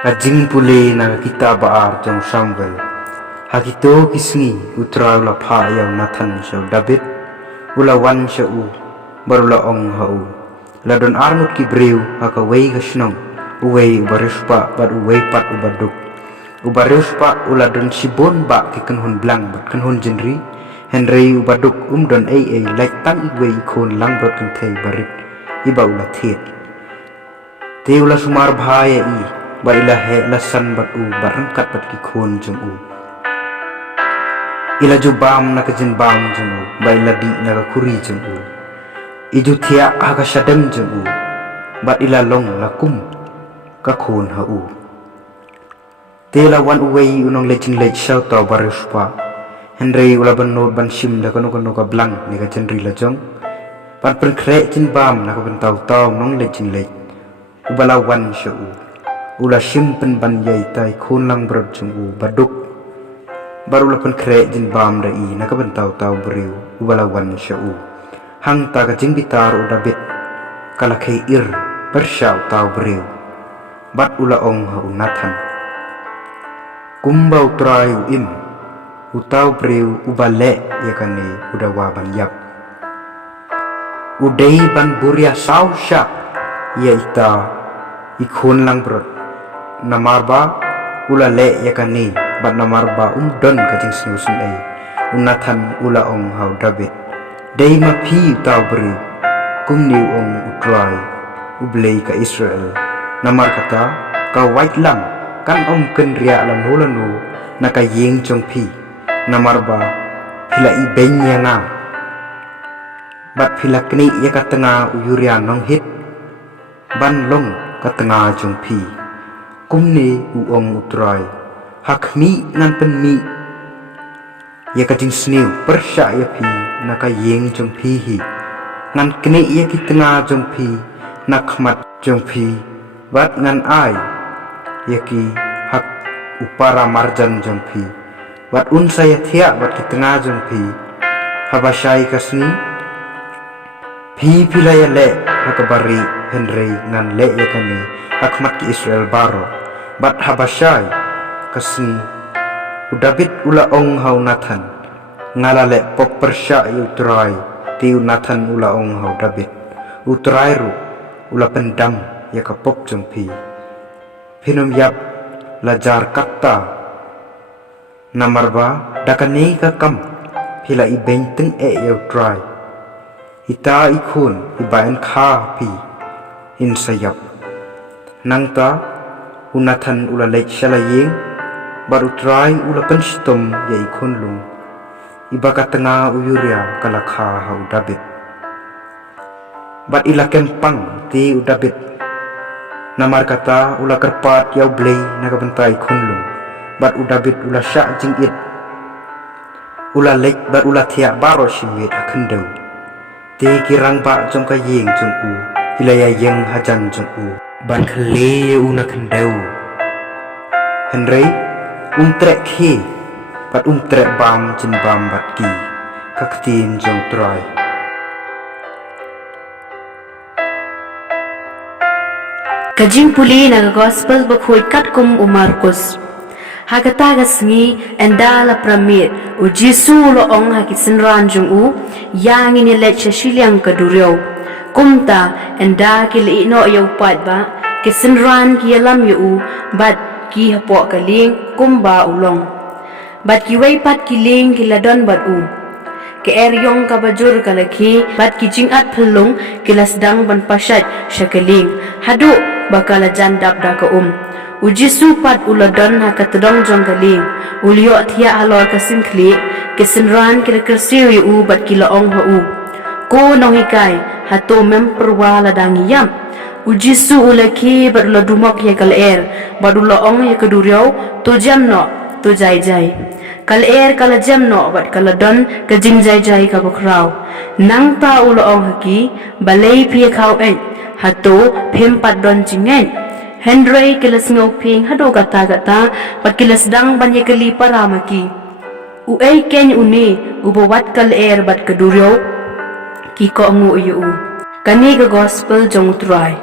Kajing pule na kita baar jong Samuel. Hakito kisni utra ula pha yaw Nathan shaw David. Ula wan shaw barula ong hau. Ladon armut ki breu haka wei gasnong. Uwei ubarispa bad uwei pat ubaduk. Ubarispa ula don sibon ba ki kenhun blang bat kenhun jenri. Henry ubaduk don ai like tang iwei ikon langbrot kentei barik. Iba ula thiet. Te ula sumar bhaya i. Bat ila he lasan bat u barangkat bat ki khon jong u. Ila ju bam na ka jin bam jong u. Ba ila di na ka kuri jong u. Iju thia aga shadam jong u. Bat ila long la kum ka khon ha u. Te la wan uwei unong lejing lej shaw taw baruspa. Henry ula ban nod ban shim la kanu ka blang ni ka chenri la jong. Bat pen kre jin bam na ka ban taw taw nong lejing lej. Ubala wan shaw u. Ula simpen ban yai tai khon lang brod jong u baduk baru la pen kre jin bam rai na ka ban taw taw breu ubala wan sha u hang ta ka jing bitar u David kala khei ir bershaw taw breu bat ula ong ha u Nathan kumbau trai u im u taw breu ubale ya kane udawa ban yap udei ban buria saw sha ya ita ikhon lang brod namarba ula le yakani bat namarba don kajing snusun ai Nathan ula ong hau David dei ma phi taw bri kum niu ong utrai ublei ka Israel namar kata ka white lam kan ong ken ria lam holanu na ka yeng chong phi namarba phila i benya nga bat phila kni yakatanga uyuria nong hit ban long katanga jong phi kumne uong utrai hakmi nan penmi ya kating snew persya ya phi naka yeng jong phi hi ngan kne ya kitanga jong phi nakmat jong phi bat ngan ai ya ki hak upara marjan jong phi bat un saya thia bat kitanga jong phi habashai kasni phi philaya le hakabari Henry ngan le ya kani hakmat ki Israel baro bat habashai kasni David ula ong hau Nathan ngalale pop persya utrai tiu Nathan ula ong hau David utrai ru ula pendam ya ka pop jongpi pinum yap lajar katta namarba dakani ka kam pila i benteng ya utrai ita ikun ibaen kha pi in sayap nangta Nathan ula lek shalayeng baru try ula penstom ya ikon lung iba ka tengah uyuria kala kha hau David bat ila kempang ti David namar kata ula kerpat yau blei na ka bentai kon lung bat David ula syak jingit ula lek bat ula thia baro shimit akhendau ti kirang ba jong ka yeng jong u ilaya yang hajan jong u ban khale una khendau Henry trek khi bat trek bam jin bam bat ki kaktin jong trai kajing puli na gospel bakhoi kat kum Markus hagata gasngi endala pramit u Jesu lo ong hakisin ranjung u yang ini lecha shiliang kaduryo kumta enda kili no yo pat ba kisin ran ki lam yu bat ki hapo kaling kumba ulong bat ki wei pat kiling kiladon bat u ke eryong kabajur kalaki bat ki jingat phelung kilasdang ban pasat shakaling hadu bakala jandap da ka Ujisu pat uladon hakatdong jong kaling ulyo thia halor kasin khli kisinran kila kersiu yu bat kila ong ha u ko nong hikai hato mem perwa ladang yam Ujisu ulaki bat uladumok ya kal bat ong ya kaduryo to jam no to jai jai kal kala jam no bat kala don ka jing jai jai ka bokraw nang ta ong haki balai phi khaw hato phem pat don jingen Henry kilas ngoping hado gata pat kilas dang banye kali paramaki uay ken uni ubawat kal bat kaduryo ki ko ngu yu kani ga gospel jong try